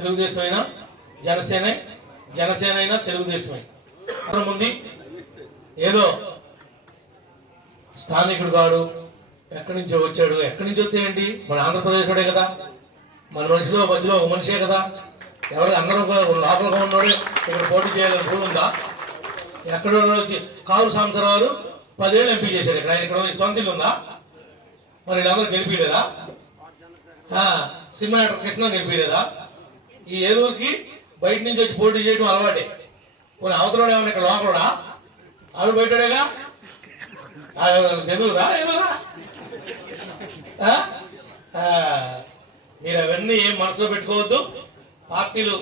తెలుగుదేశం అయినా జనసేన అయినా తెలుగుదేశమే. ముందు ఏదో స్థానికుడు కాడు, ఎక్కడి నుంచో వచ్చాడు, ఎక్కడి నుంచి వస్తే ఏంటి, మన ఆంధ్రప్రదేశ్ వాడే కదా, మన మధ్యలో ఒక మనిషే కదా, ఎవరు అందరూ లోపలగా ఉన్నాడు ఇక్కడ పోటీ చేయాలని రూల్ ఉందా? ఎక్కడో కావు సాంబరావు 10 ఏళ్ళు ఎంపీ చేశాడు, ఇక్కడ ఆయన ఇక్కడ సొంత ఇల్లు ఉందా? మరి వీళ్ళందరూ గెలిపిలేదా? సినిమా కృష్ణ గెలిపిలేదా? ఈ ఏలూరుకి బయట నుంచి వచ్చి పోటీ చేయడం అలవాటే. కొన్ని అవతలడే ఏమన్నా ఇక్కడ లోపలడా ఆవిడ బయటడేగా తెలుగురా ఏమన్నా? మీరు అవన్నీ ఏం మనసులో పెట్టుకోవద్దు. పార్టీలు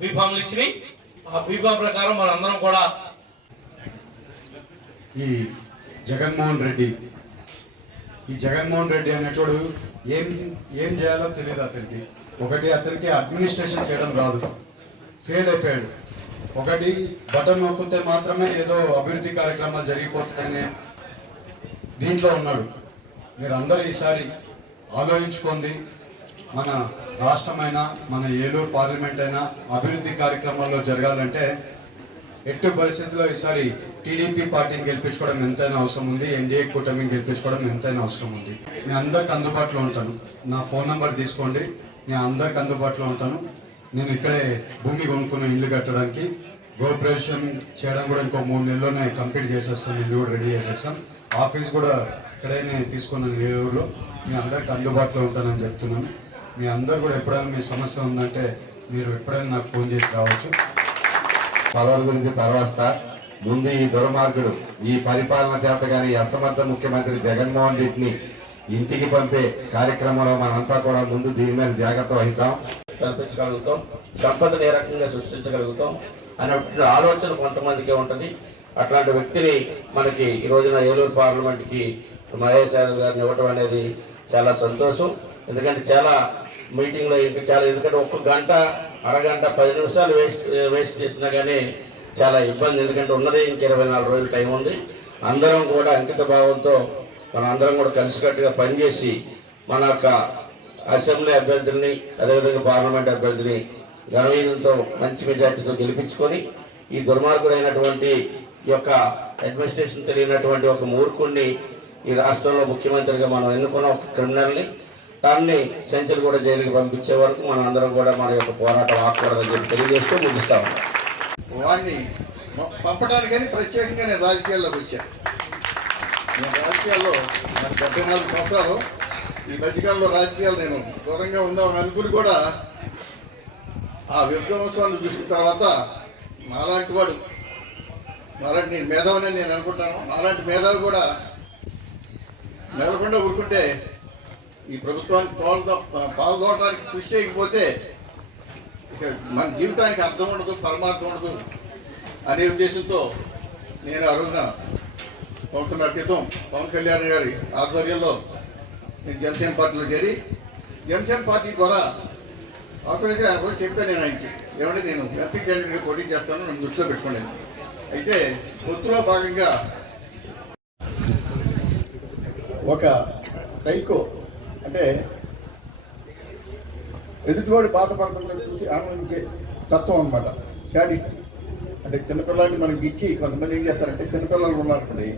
బీఫామ్లు ఇచ్చినాయి, ఆ బీఫామ్ ప్రకారం మన అందరం కూడా ఈ జగన్మోహన్ రెడ్డి అనేటోడు ఏం చేయాలో తెలియదు అతనికి. ఒకటి, అతనికి అడ్మినిస్ట్రేషన్ చేయడం రాదు, ఫెయిల్ అయిపోయాడు. ఒకటి, బటన్ నొక్కితే మాత్రమే ఏదో అభివృద్ధి కార్యక్రమాలు జరిగిపోతాయనే దీంట్లో ఉన్నాడు. మీరు అందరూ ఈసారి ఆలోచించుకోండి. మన రాష్ట్రమైనా మన ఏలూరు పార్లమెంట్ అయినా అభివృద్ధి కార్యక్రమాల్లో జరగాలంటే ఎట్టి పరిస్థితుల్లో ఈసారి టీడీపీ పార్టీని గెలిపించుకోవడం ఎంతైనా అవసరం ఉంది, ఎన్డీఏ కూటమిని గెలిపించుకోవడం ఎంతైనా అవసరం ఉంది. మీ అందరికి అందుబాటులో ఉంటాను, నా ఫోన్ నెంబర్ తీసుకోండి, నేను అందరికి అందుబాటులో ఉంటాను. నేను ఇక్కడే భూమి కొనుక్కున్న ఇల్లు కట్టడానికి గోప్రేషన్ చేయడం కూడా ఇంకో 3 నెలల్లోనే కంప్లీట్ చేసేస్తాను, ఇల్లు కూడా రెడీ చేసేస్తాను. ఆఫీస్ కూడా ఇక్కడే నేను తీసుకున్నాను ఏలూరులో. మీ అందరికి అందుబాటులో ఉంటానని చెప్తున్నాను. మీ అందరు కూడా ఎప్పుడైనా మీ సమస్య ఉందంటే మీరు ఎప్పుడైనా నాకు ఫోన్ చేసి రావచ్చు. పదవుల గురించి తర్వాత సార్, ముందు ఈ దుర్మార్గుడు, ఈ పరిపాలన చేత కానీ అసమర్థ ముఖ్యమంత్రి జగన్మోహన్ రెడ్డిని ఇంటికి పంపే కార్యక్రమంలో మనంతా కూడా ముందు దీని మీద జాగ్రత్త వహిద్దాం. కల్పించగలుగుతాం, సంపదను ఏ రకంగా సృష్టించగలుగుతాం అనే ఆలోచన కొంతమందికే ఉంటుంది. అట్లాంటి వ్యక్తిని మనకి ఈ రోజున ఏలూరు పార్లమెంట్కి మహేష్ యాదవ్ గారిని ఇవ్వటం అనేది చాలా సంతోషం. ఎందుకంటే చాలా మీటింగ్లో ఎందుకంటే 1 గంట అరగంట 10 నిమిషాలు వేస్ట్ చేసినా కానీ చాలా ఇబ్బంది. ఎందుకంటే ఉన్నది ఇంక 24 రోజులు టైం ఉంది. అందరం కూడా అంకిత భావంతో మనం అందరం కూడా కలిసికట్టుగా పనిచేసి మన యొక్క అసెంబ్లీ అభ్యర్థుల్ని అదేవిధంగా పార్లమెంట్ అభ్యర్థిని ఘనవీయంతో మంచి మెజార్టీతో గెలిపించుకొని ఈ దుర్మార్గుడైనటువంటి ఈ యొక్క అడ్మినిస్ట్రేషన్ తెలియనటువంటి ఒక మూర్ఖుడిని ఈ రాష్ట్రంలో ముఖ్యమంత్రిగా మనం ఎన్నుకున్న ఒక క్రిమినల్ని దాన్ని సెంచరీ కూడా జైలుకి పంపించే వరకు మనం అందరం కూడా మన యొక్క పోరాటం ఆకూడదని చెప్పి తెలియజేస్తూ ముగిస్తాం. వాడిని పంపడానికని ప్రత్యేకంగా నేను రాజకీయాల్లోకి వచ్చాను. నేను రాజకీయాల్లో నాకు 74 సంవత్సరాలు. ఈ మధ్యకాలంలో రాజకీయాలు నేను దూరంగా ఉందామని అనుకుని కూడా ఆ విధ్వంసాన్ని చూసిన తర్వాత నాలాంటి నేను మేధావని నేను అనుకుంటాను. నాలాంటి మేధావి కూడా మెదలకుండా ఊరుకుంటే ఈ ప్రభుత్వానికి పాల్గొనడానికి కృషి చేయకపోతే ఇక మన జీవితానికి అర్థం ఉండదు, పరమార్థం ఉండదు అనే ఉద్దేశంతో నేను ఆ రోజున 1 సంవత్సరాల క్రితం పవన్ కళ్యాణ్ గారి ఆధ్వర్యంలో నేను జనసేన పార్టీలో చేరి జనసేన పార్టీ ద్వారా అవసరమైతే ఆయన కూడా చెప్పాను. నేను ఆయనకి ఏమంటే నేను ఎంపీ క్యాండిడేట్గా పోటీ చేస్తాను, నన్ను దృష్టిలో పెట్టుకోలేదు. అయితే పొత్తులో భాగంగా ఒక సైకో అంటే ఎదుటివాడు బాధపడుతుందని చూసి ఆనందించే తత్వం అనమాట, శాడిస్ట్. అంటే చిన్నపిల్లల్ని మనకి గిచ్చి కొంతమంది ఏం చేస్తారంటే చిన్నపిల్లలు ఉన్నారనుకోండి,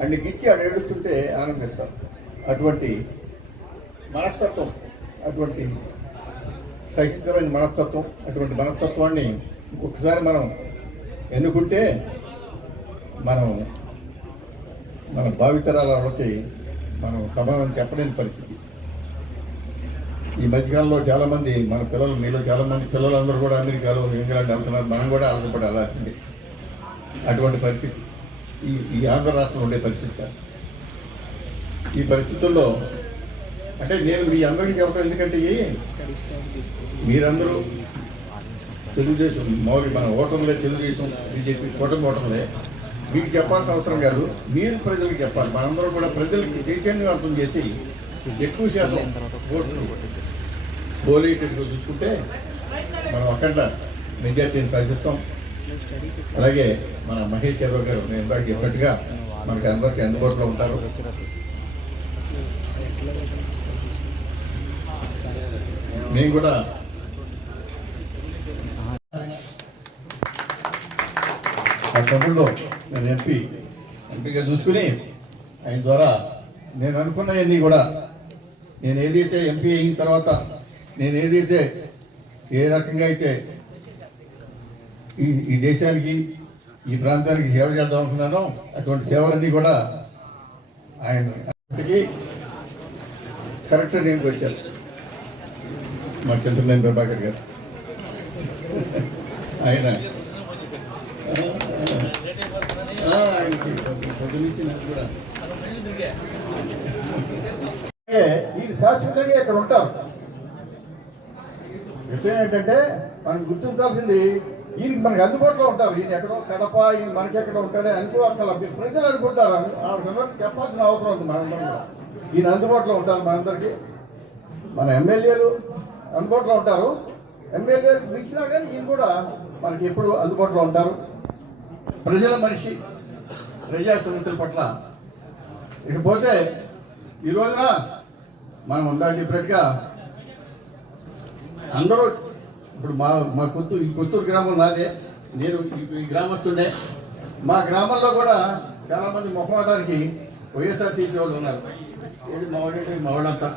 అన్ని గిచ్చి ఆడు ఏడుస్తుంటే ఆనందిస్తారు. అటువంటి మనస్తత్వం, అటువంటి సహించమైన మనస్తత్వం, అటువంటి మనస్తత్వాన్ని ఒకసారి మనం ఎన్నుకుంటే మన భావితరాల వాళ్ళకి మనం సమాధానం చెప్పలేని పరిస్థితి. ఈ మధ్యకాలంలో చాలామంది మన పిల్లలు, మీలో చాలామంది పిల్లలందరూ కూడా అమెరికాలో ఇంగ్లాండ్ వెళ్తున్నారు. మనం కూడా ఆలోచపడి వెళ్ళాల్సింది. అటువంటి పరిస్థితి ఈ ఆంధ్ర రాష్ట్రంలో ఉండే పరిస్థితి కాదు. ఈ పరిస్థితుల్లో అంటే నేను మీ అందరికీ చెప్పడం ఎందుకంటే మీరందరూ తెలుగుదేశం మన ఓటర్లే, తెలుగుదేశం బీజేపీ కూటమి ఓటర్లే. మీకు చెప్పాల్సిన అవసరం కాదు, మీరు ప్రజలకు చెప్పాలి. మనందరం కూడా ప్రజలకు చైతన్యవంతం చేసి ఎక్కువ శాతం ఓట్లు పోలేటట్టు చూసుకుంటే మనం అఖండ మెజార్టీని సాధిస్తాం. అలాగే మన మహేష్ యాదవ్ గారు నేను ఇందాక చెప్పినట్టుగా మనకి అందరికీ అందుబాటులో ఉంటారు. మేము కూడా ఆ తమిళ్లో నేను ఎంపీగా చూసుకుని ఆయన ద్వారా నేను అనుకున్నవన్నీ కూడా నేను ఏదైతే ఎంపీ అయిన తర్వాత నేను ఏదైతే ఏ రకంగా అయితే ఈ దేశానికి ఈ ప్రాంతానికి సేవ చేద్దాం అనుకున్నానో అటువంటి సేవలన్నీ కూడా ఆయన కరెక్ట్ నేను వచ్చాను మా చంద్రలేని ప్రభాకర్ గారు ఆయన ఆయనకి పొద్దునుంచి నాకు కూడా ఈ శాశ్వతంగా ఇక్కడ ఉంటారు. విషయం ఏంటంటే మనం గుర్తించాల్సింది ఈయనకి మనకి అందుబాటులో ఉంటారు. ఈయన ఎక్కడో కడప, ఈయన మనకి ఎక్కడ ఉంటాడే అనుకోవాలి. ప్రజలు అనుకుంటారు, ఎవరికి చెప్పాల్సిన అవసరం ఉంది. మనందరం ఈయన అందుబాటులో ఉంటారు మనందరికీ. మన ఎమ్మెల్యేలు అందుబాటులో ఉంటారు. ఎమ్మెల్యేలు పిలిచినా కానీ ఈయన కూడా మనకి ఎప్పుడు అందుబాటులో ఉంటారు. ప్రజల మనిషి, ప్రజా సమస్యల పట్ల. ఇకపోతే ఈ రోజున మనం ఉందని చెప్పినట్టుగా అందరూ ఇప్పుడు మా కొత్తూరు గ్రామం నాదే, నేను ఈ గ్రామస్తుండే. మా గ్రామంలో కూడా చాలామంది మొహమాటానికి వైఎస్ఆర్సీపీ వాళ్ళు ఉన్నారు. మా వాళ్ళంతా